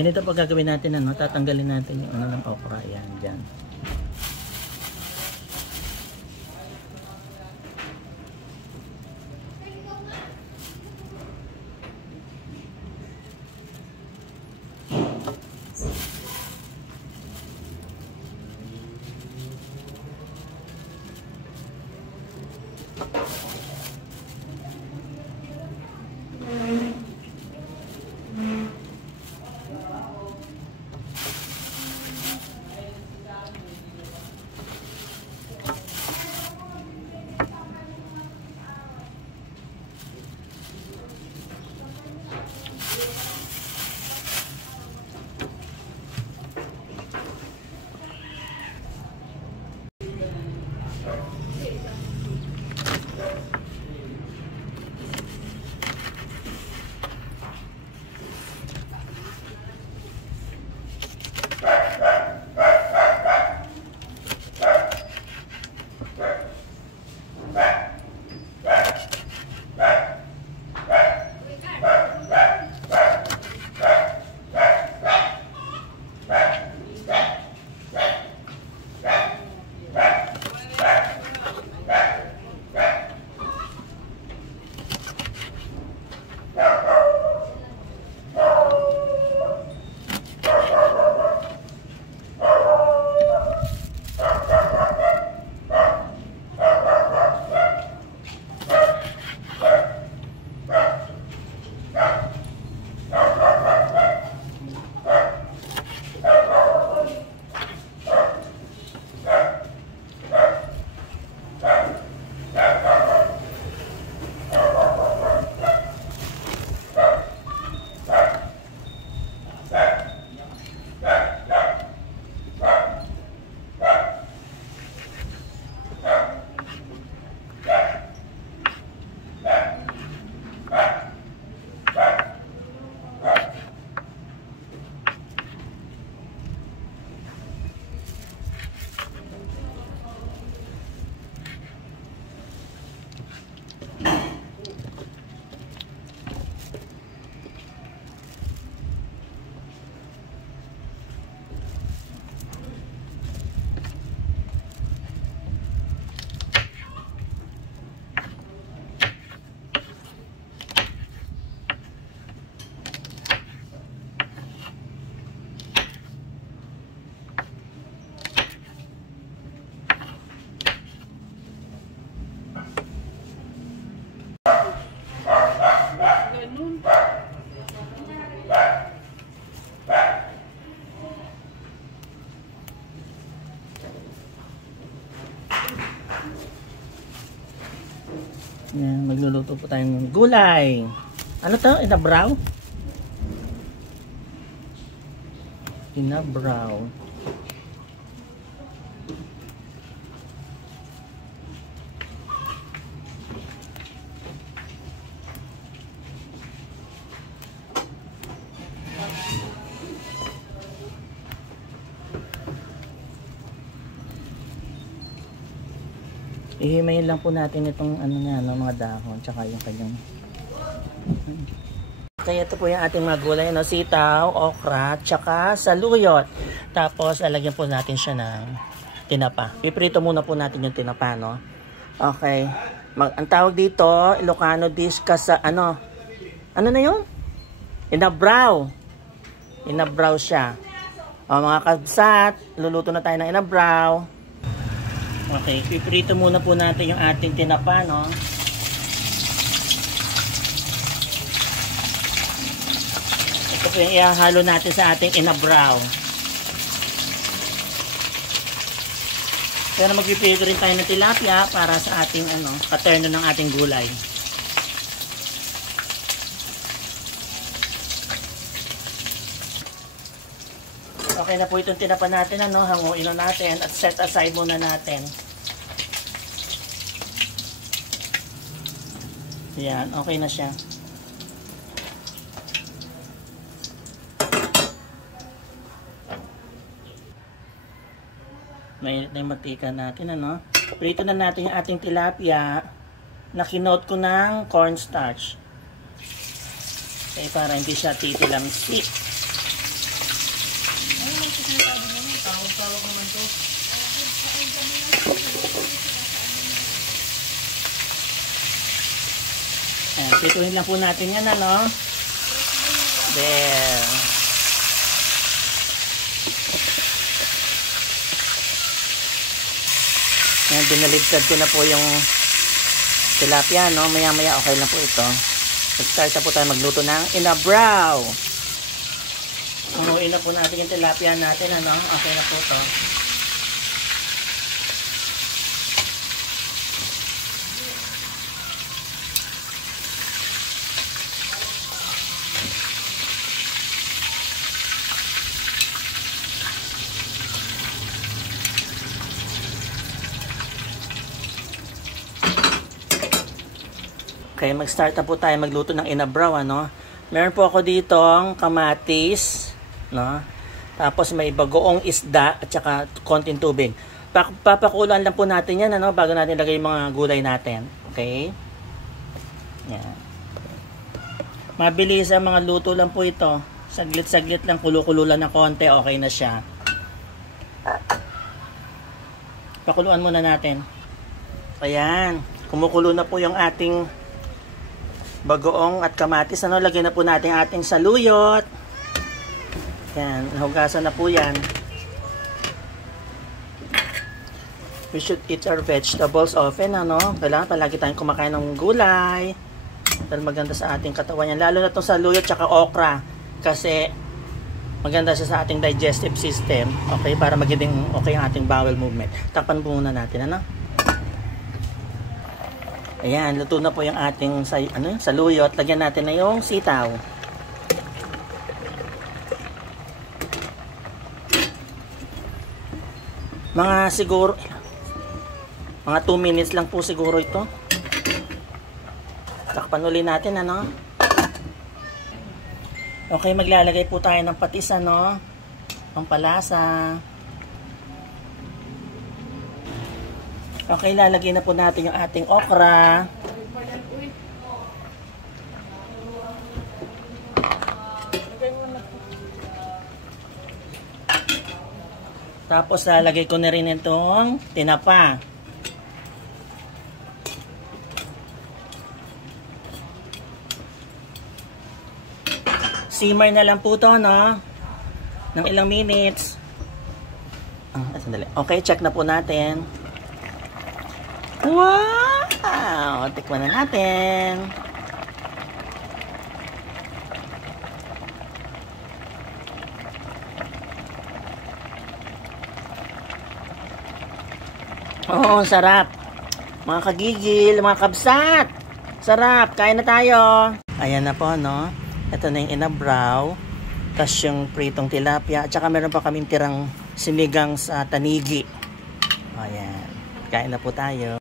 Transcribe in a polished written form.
Ganito pag gagawin natin, ano, tatanggalin natin yung ano ng okra. Yan, dyan. Yan, magluluto po tayong gulay. Ano to? Inabraw? Inabraw. Ihimayin lang po natin itong ano niya, no, mga dahon, tsaka yung kanyang. Kaya ito po yung ating mga gulay, no, sitaw, okra, tsaka saluyot. Tapos lalagyan po natin siya ng tinapa. Piprito muna po natin yung tinapa, no. Okay. Ang tawag dito, Ilocano dish sa ano? Ano na yun? Inabraw. Inabraw siya. O mga kabsat, luluto na tayo ng inabraw. Okay, piprito muna po natin yung ating tinapa, no? Ito po yung ihahalo natin sa ating inabraw. Pero magpiprito rin tayo ng tilapia para sa ating ano, paterno ng ating gulay. Okay na po itong tinapa natin, ano, hanguin na natin at set aside muna natin. Yan, okay na siya. Mainit na yung mantika natin, ano. Prito na natin yung ating tilapia na kinoat ko ng cornstarch. Okay, para hindi siya titilamsik. Yan, pituin lang po natin yan, ano? There. Yan, binaligtad ko na po yung tilapia, no? Maya-maya okay lang po ito. Mag-start na po tayo magluto ng inabraw. Unuin na po natin yung tilapia natin, ano? Okay na po ito. Okay, mag-start na po tayo magluto ng inabraw, ano? Meron po ako ditong kamatis, no? Tapos may bagoong isda at saka konting tubig. Papakulan lang po natin yan, ano? Bago natin lagay yung mga gulay natin. Okay? Yan. Mabilis ang mga luto lang po ito. Saglit-saglit lang, kulo-kulo lang ng konti, okay na siya. Pakuluan muna natin. Ayan. Kumukulo na po yung ating bagoong at kamatis, ano, lagyan na po natin ating saluyot. Yan, nahugasan na po yan. We should eat our vegetables often, ano. Kailangan palagi tayong kumakain ng gulay dahil maganda sa ating katawan yan, lalo na itong saluyot tsaka okra kasi maganda siya sa ating digestive system, okay, para magiging okay ang ating bowel movement. Takpan muna natin, ano. Ayan, luto na po yung ating saluyot. Lagyan natin na yung sitaw. Siguro mga 2 minutes lang po siguro ito. Takpan ulit natin, ano. Okay, maglalagay po tayo ng patis, ano, pampalasa. Okay, lalagyan na po natin yung ating okra. Tapos lalagay ko na rin itong tinapa. Simmer na lang po to, no? Ng ilang minutes. Sandali. Okay, check na po natin. Wow! Tikman na natin. Oo, sarap. Mga kagigil, mga kabsat. Sarap, kain na tayo. Ayan na po, no? Ito na yung inabraw. Tapos yung pritong tilapia. At saka meron pa kaming tirang sinigang sa tanigi. Ayan. Kain na po tayo.